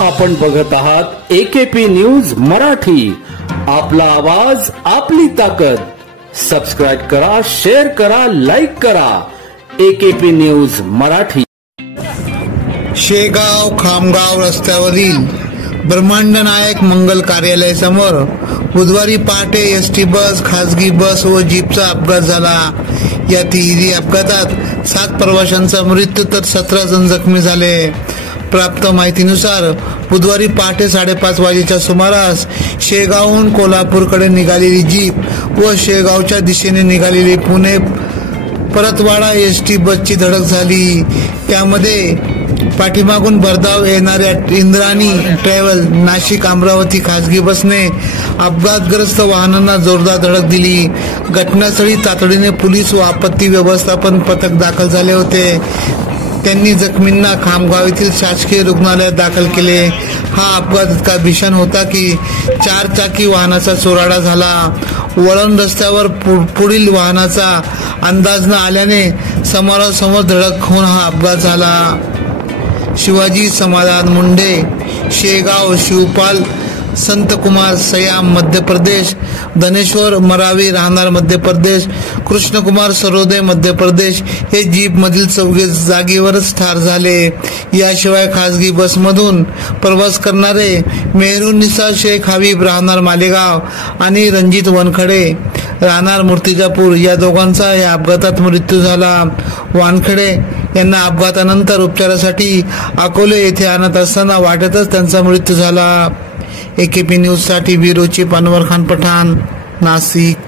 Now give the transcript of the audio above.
आपण बघत आहात AKP न्यूज मराठी. आपला आवाज आपली ताकद. सबस्क्राइब करा, शेअर करा, लाईक करा. AKP news Marathi. शेगाव खामगाव रस्त्यावरील ब्रह्मांड नायक मंगल कार्यालय समोर बुधवारी पहाटे एसटी बस, खासगी बस व जीपचा अपघात झाला. या तिन्ही अपघातात 7 प्रवाशांचा मृत्यू तर 17 जण जखमी झाले. प्राप्त माहितीनुसार बुधवारी पहाटे 5:30 वाजेच्या सुमारास शेगावहून कोल्हापूरकडे निघालेली जीप व शेगावच्या दिशेने निघालेली पुणे परतवाडा एसटी बसची धडक झाली. त्यामध्ये पाठीमागून भरधाव येणाऱ्या इंद्राणी ट्रॅव्हल नाशिक अमरावती खासगी बसने अपघातग्रस्त वाहनांना जोरदार धडक दिली. घटनास्थळी तातडीने पोलीस व आपत्ती व्यवस्थापन पथक दाखल झाले होते. त्यांनी जखमींना खामगाव येथील शासकीय रुग्णालयात दाखल केले. हा अपघात इतका भीषण होता की 4 चाकी वाहनाचा चुराडा झाला. वळण रस्त्यावर पुढील वाहनाचा अंदाज न आल्याने समोरासमोर धडक होऊन हा अपघात झाला. शिवाजी समाधान मुंडे, शेगाव शिवपाल संतकुमार सयाम मध्य प्रदेश, धनेश्वर मरावी राहणार मध्य प्रदेश, कृष्णकुमार सरोदे मध्य प्रदेश हे जीप मधील 4 जागेवरच ठार झाले. याशिवाय खासगी बसमधून प्रवास करणारे मेहरुन्निसा शेख हबीब राहणार मालेगाव आणि रणजित वनखडे राहणार मूर्तिजापूर या दोघांचा या अपघातात मृत्यू झाला. वानखडे यांना अपघातानंतर उपचारासाठी अकोले येथे आणत असताना वाटेतच त्यांचा मृत्यू झाला. AKP न्यूज साठी ब्युरो चीफ अनवर खान पठाण, नाशिक.